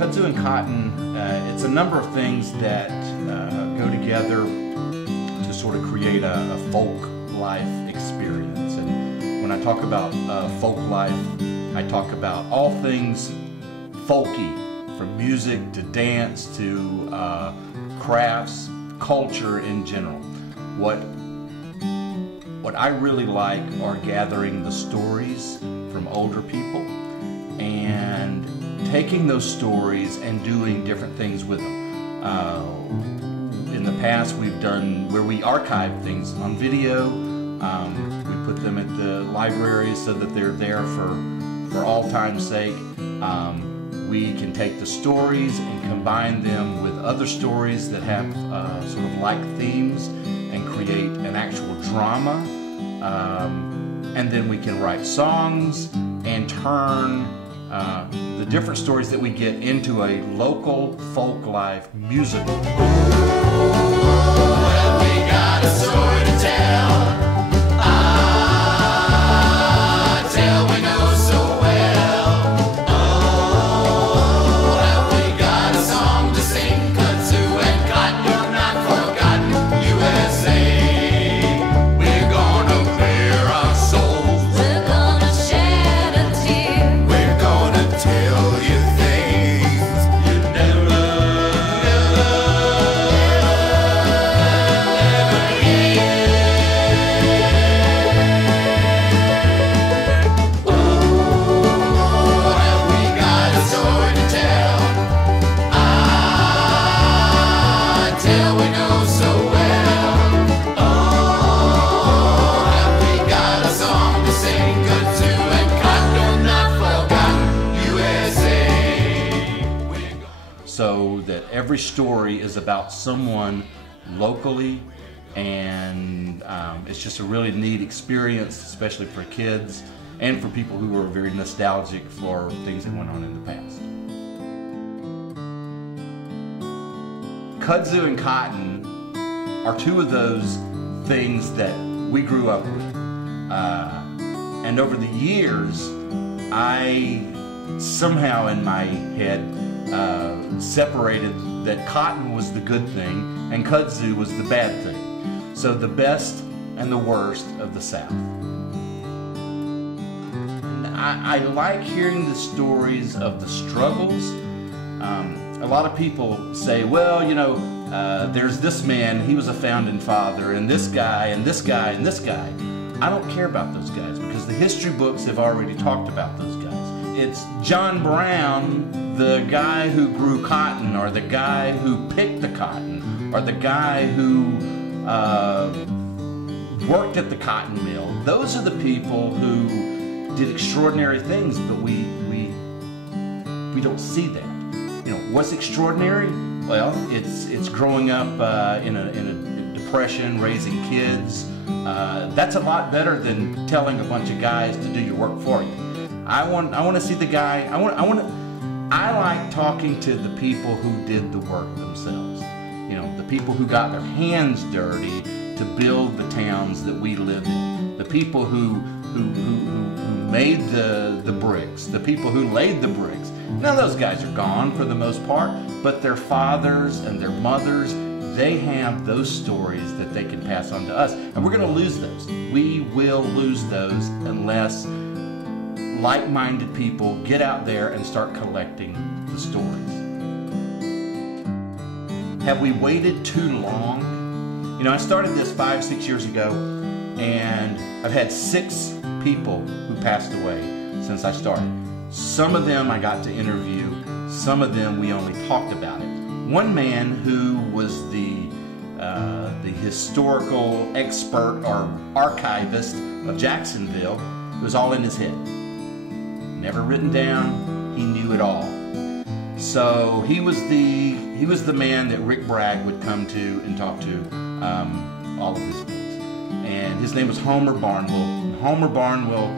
Kudzu and Cotton, it's a number of things that go together to sort of create a folk life experience. And when I talk about folk life, I talk about all things folky, from music to dance to crafts, culture in general. What I really like are gathering the stories from older people and taking those stories and doing different things with them. In the past, we've done where we archive things on video. We put them at the libraries so that they're there for all time's sake. We can take the stories and combine them with other stories that have sort of like themes and create an actual drama. And then we can write songs and turn the different stories that we get into a local folk life musical. Well, we got a story to tell. Tell we know so well. Oh, have we got a song to sing? Kudzu and Cotton, you're not forgotten. USA, we're gonna bare our souls. We're gonna shed a tear. We're gonna tell you things you never hear. Oh, have we got a story to tell? Tell we know so well. Oh, have we got a song to sing? Kudzu and Cotton, not forgotten. USA. So that every story is about someone locally, and it's just a really neat experience, especially for kids and for people who are very nostalgic for things that went on in the past. Kudzu and Cotton are two of those things that we grew up with. And over the years, I somehow in my head separated that cotton was the good thing and kudzu was the bad thing. So the best and the worst of the South. And I like hearing the stories of the struggles. A lot of people say, well, you know, there's this man, he was a founding father, and this guy, and this guy, and this guy. I don't care about those guys because the history books have already talked about those guys. It's John Brown, the guy who grew cotton, or the guy who picked the cotton, or the guy who worked at the cotton mill. Those are the people who did extraordinary things, but we don't see that. You know, what's extraordinary? Well, it's growing up in a depression, raising kids. That's a lot better than telling a bunch of guys to do your work for you. I want to see the guy. I like talking to the people who did the work themselves. You know, the people who got their hands dirty to build the towns that we live in. The people who made the bricks. The people who laid the bricks. Now those guys are gone for the most part, but their fathers and their mothers, they have those stories that they can pass on to us. And we're going to lose those. We will lose those unless like-minded people get out there and start collecting the stories. Have we waited too long? You know, I started this 5-6 years ago, and I've had 6 people who passed away since I started. Some of them I got to interview, some of them we only talked about it. One man who was the historical expert or archivist of Jacksonville, it was all in his head. Never written down, he knew it all. So he was the man that Rick Bragg would come to and talk to all of his books. And his name was Homer Barnwell. And Homer Barnwell,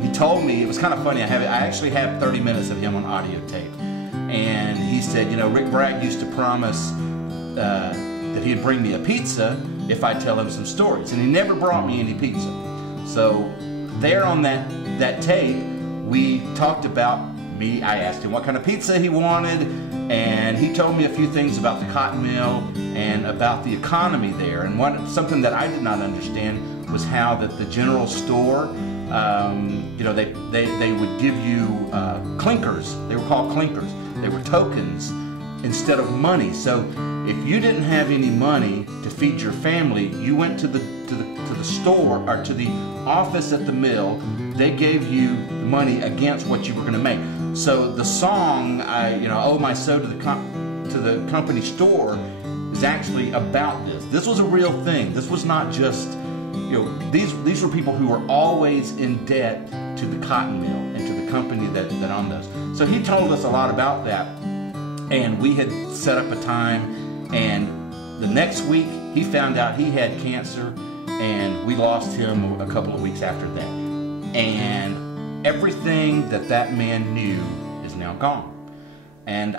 he told me, it was kind of funny, I actually have 30 minutes of him on audio tape. And he said, you know, Rick Bragg used to promise that he'd bring me a pizza if I tell him some stories. And he never brought me any pizza. So there on that tape, we talked about I asked him what kind of pizza he wanted, and he told me a few things about the cotton mill and about the economy there. And something that I did not understand was how that the general store, you know, they would give you clinkers. They were called clinkers. They were tokens instead of money. So if you didn't have any money to feed your family, you went to the store or to the office at the mill. They gave you money against what you were going to make. So the song, you know, "Owe My Soul to the Company Store," is actually about this. This was a real thing. This was not just, you know, these were people who were always in debt to the cotton mill and to the company that owned those. So he told us a lot about that, and we had set up a time, and the next week he found out he had cancer, and we lost him a couple of weeks after that. And everything that man knew is now gone. And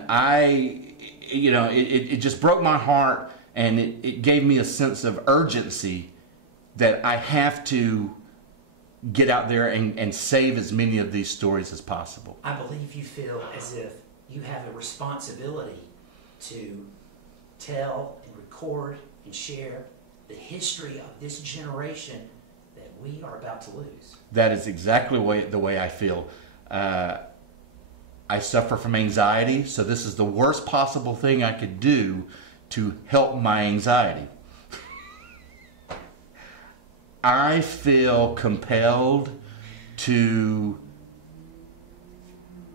you know, it just broke my heart, and it gave me a sense of urgency that I have to get out there and save as many of these stories as possible. I believe you feel as if you have a responsibility to tell and record and share the history of this generation that we are about to lose. That is exactly the way I feel. I suffer from anxiety, so this is the worst possible thing I could do to help my anxiety. I feel compelled to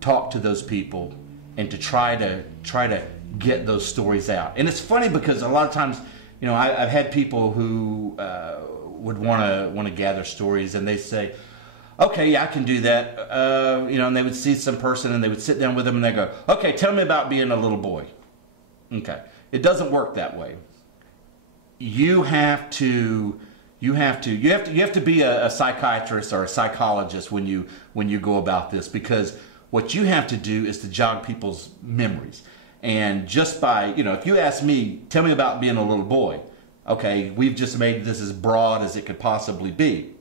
talk to those people and to try to get those stories out. And it's funny because a lot of times, you know, I've had people who would want to gather stories, and they say, "Okay, yeah, I can do that." You know, and they would see some person, and they would sit down with them, and they go, "Okay, tell me about being a little boy." Okay, it doesn't work that way. You have to be a psychiatrist or a psychologist when you go about this, because what you have to do is to jog people's memories. And just by, you know, if you ask me, tell me about being a little boy, okay, we've just made this as broad as it could possibly be.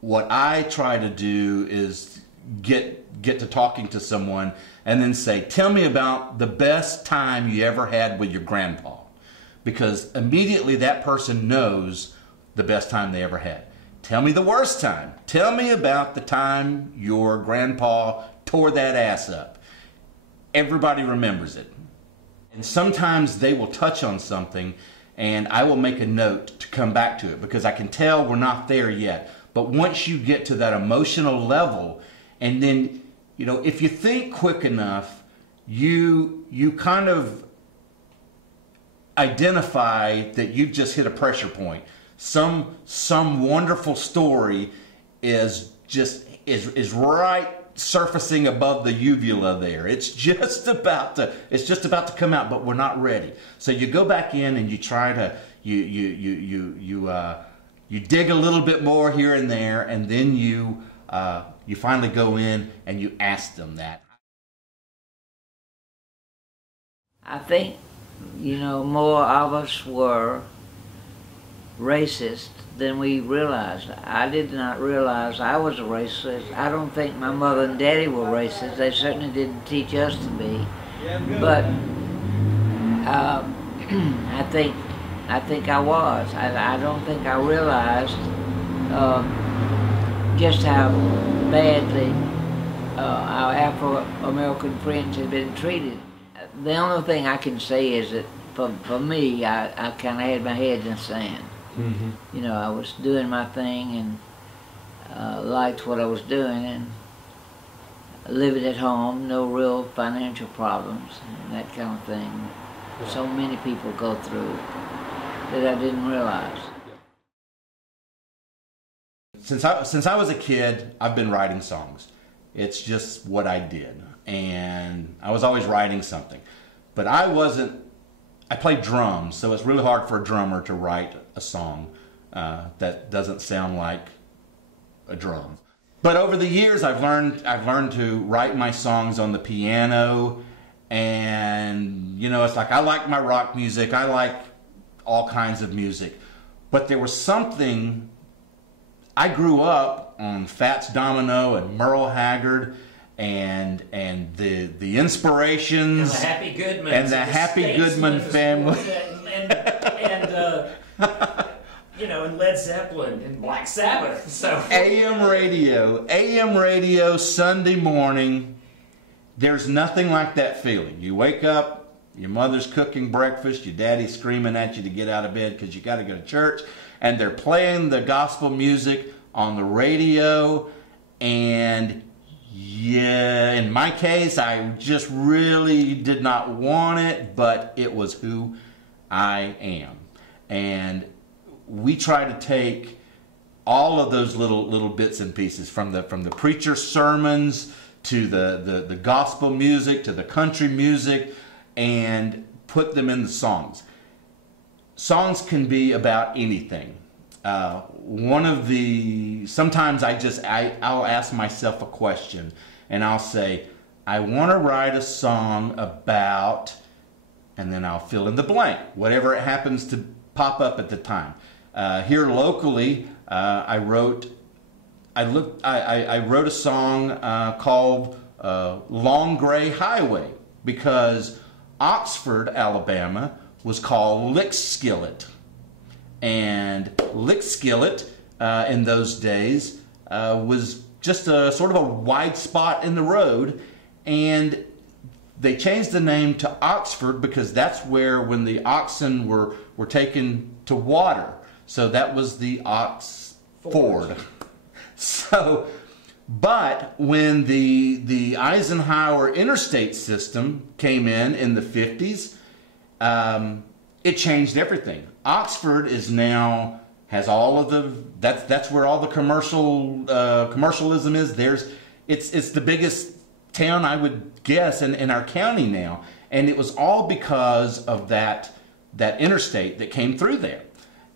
What I try to do is get to talking to someone and then say, tell me about the best time you ever had with your grandpa. Because immediately that person knows the best time they ever had. Tell me the worst time. Tell me about the time your grandpa tore that ass up. Everybody remembers it. And sometimes they will touch on something, and I will make a note to come back to it, because I can tell we're not there yet. But once you get to that emotional level, and then, you know, if you think quick enough, you kind of identify that you've just hit a pressure point. Some wonderful story is right surfacing above the uvula there. It's just about to come out, but we're not ready. So you go back in and you try to you dig a little bit more here and there, and then you finally go in and you ask them that. I think, you know, more of us were racist than we realized. I did not realize I was a racist. I don't think my mother and daddy were racist. They certainly didn't teach us to be. But I think I was. I don't think I realized just how badly our Afro-American friends had been treated. The only thing I can say is that for me, I kind of had my head in the sand. Mm-hmm. You know, I was doing my thing and liked what I was doing, and living at home, no real financial problems and that kind of thing. Yeah. So many people go through that I didn't realize. Since I was a kid, I've been writing songs. It's just what I did, and I was always writing something. But I played drums, so it's really hard for a drummer to write a song that doesn't sound like a drum. But over the years, I've learned to write my songs on the piano, and you know, it's like I like my rock music, I like all kinds of music, but there was something I grew up on Fats Domino and Merle Haggard and the Inspirations And the Happy Goodman. and the Happy Goodman family. And you know, and Led Zeppelin and Black Sabbath. So AM radio, Sunday morning. There's nothing like that feeling. You wake up, your mother's cooking breakfast, your daddy's screaming at you to get out of bed because you got to go to church, and they're playing the gospel music on the radio. And yeah, in my case, I just really did not want it, but it was who I am. And we try to take all of those little bits and pieces from the preacher's sermons to the gospel music to the country music and put them in the songs. Songs can be about anything. Sometimes I'll ask myself a question and I'll say, I want to write a song about, and then I'll fill in the blank, whatever it happens to pop up at the time. Here locally, I wrote a song called Long Gray Highway because Oxford, Alabama was called Lickskillet. And Lickskillet in those days was just a sort of a wide spot in the road, and they changed the name to Oxford because that's where when the oxen were taken to water. So that was the ox ford. So, but when the Eisenhower interstate system came in the 50s, it changed everything. Oxford is now has all of the that's where all the commercialism is. It's the biggest town, I would guess, in our county now, and it was all because of that interstate that came through there.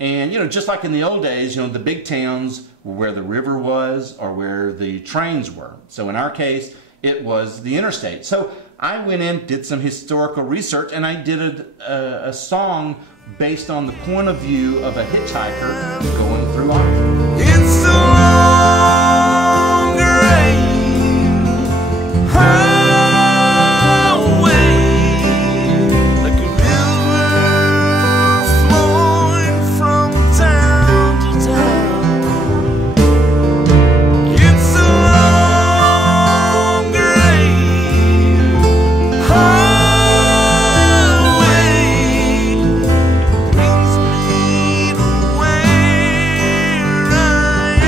And you know, just like in the old days, you know, the big towns were where the river was or where the trains were. So in our case, it was the interstate. So I went in, did some historical research, and I did a song based on the point of view of a hitchhiker going through Oxford. It's the long gray highway, like a river flowing from town to town. It's the long gray highway, brings me to where I am.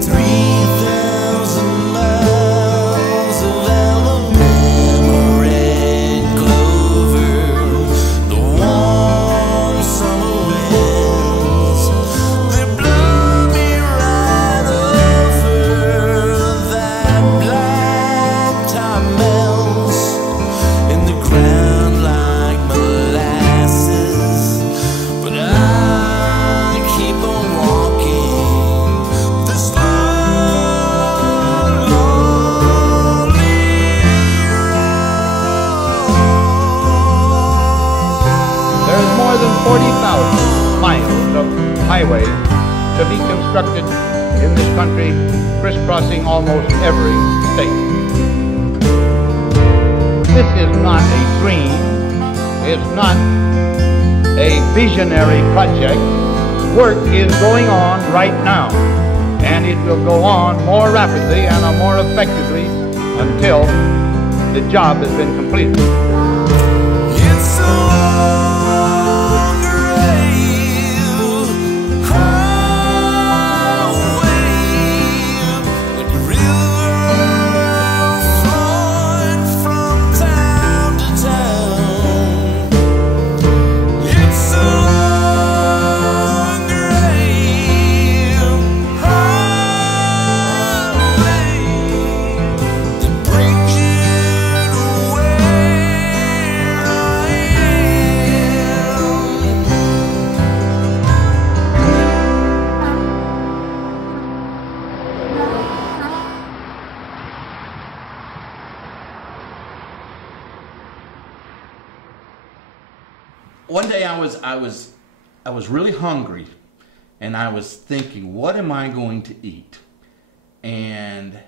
3,000 miles of Alabama red clover, the warm summer winds, they blew me right over that blacktop melts in the ground like molasses, but I keep on walking this long, lonely road. There is more than 40,000 miles of highway to be constructed in this country, crisscrossing almost every state. This is not a dream. It's not a visionary project. Work is going on right now, and it will go on more rapidly and more effectively until the job has been completed. It's a long gray highway, like a river flowing from town to town. It's a long gray highway that brings you to where I am. One day I was was really hungry, and I was thinking, what am I going to eat? And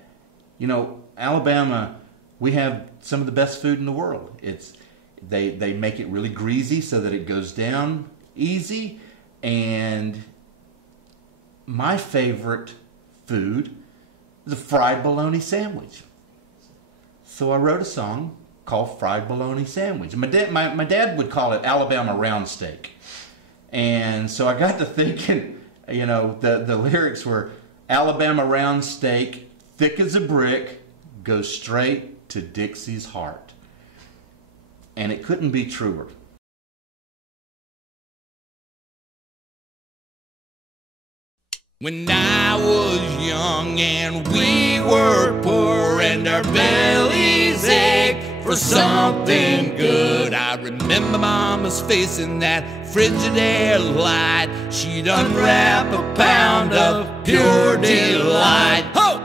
you know, Alabama, we have some of the best food in the world. They make it really greasy so that it goes down easy, and my favorite food is a fried bologna sandwich. So I wrote a song called Fried Bologna Sandwich. My dad would call it Alabama Roundsteak. And so I got to thinking, you know, the lyrics were Alabama Roundsteak, thick as a brick, goes straight to Dixie's heart. And it couldn't be truer. When I was young and we were poor and our bellies ached for something good, I remember Mama's face in that Frigidaire light. She'd unwrap a pound of pure delight. Ho!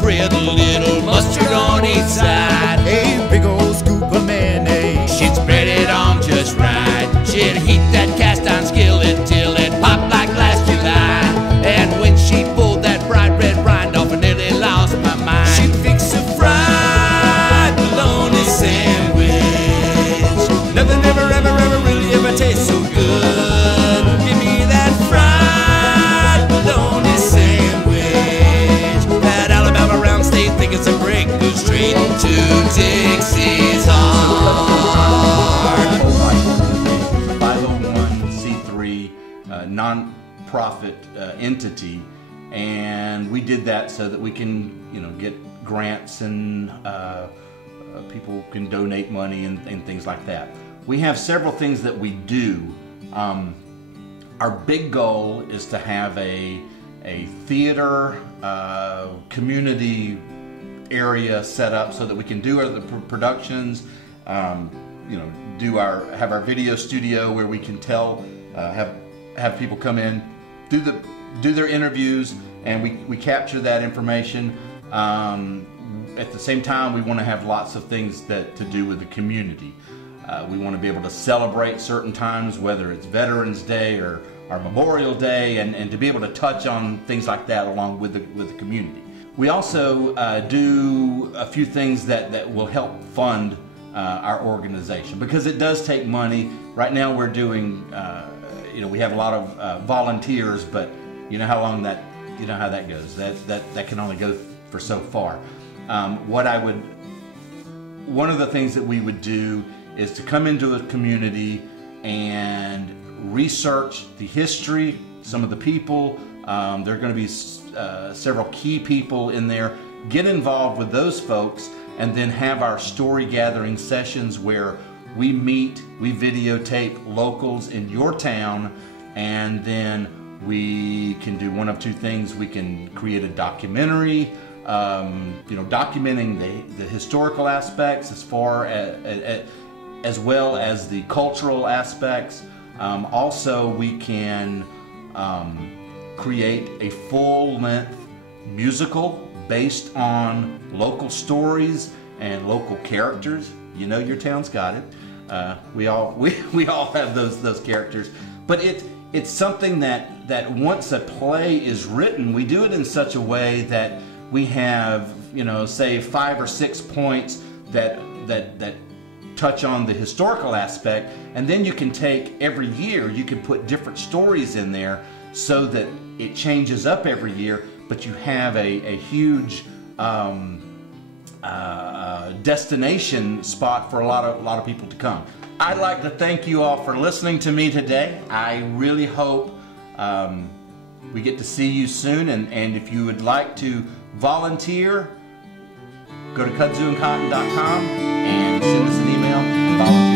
Bread, a little mustard on each side, a big old scoop of mayonnaise. she'd spread it on just right. She'd heat that cast iron skillet till it popped like last July. And when she pulled that bright red rind off, I nearly lost my mind. She'd fix a fried bologna sandwich. Nothing ever really ever tastes so good. Give me that fried bologna sandwich. That Alabama Roundsteak, think it's a break, goes straight to Dixie's heart. It's a 501c3 non-profit entity, and we did that so that we can, you know, get grants and people can donate money and things like that. We have several things that we do. Our big goal is to have a theater community area set up so that we can do our productions, you know, have our video studio where we can tell, have people come in, do their interviews, and we capture that information. At the same time, we want to have lots of things to do with the community. We want to be able to celebrate certain times, whether it's Veterans Day or our Memorial Day, and to be able to touch on things like that along with the community. We also do a few things that will help fund our organization, because it does take money. Right now we're doing, you know, we have a lot of volunteers, but you know how long that, you know how that goes. That can only go for so far. One of the things that we would do is to come into a community and research the history, some of the people. There are going to be several key people in there. Get involved with those folks, and then have our story gathering sessions where we meet, we videotape locals in your town, and then we can do one of two things. We can create a documentary, you know, documenting the historical aspects as well as the cultural aspects. Also, we can create a full-length musical based on local stories and local characters. You know, your town's got it. We all have those characters. But it's something that once a play is written, we do it in such a way that we have, you know, say 5 or 6 points that touch on the historical aspect, and then you can take every year, you can put different stories in there so that it changes up every year, but you have a huge destination spot for a lot of people to come. I'd like to thank you all for listening to me today. I really hope we get to see you soon, and if you would like to volunteer, go to KudzuandCotton.com and send us an email. Volunteer.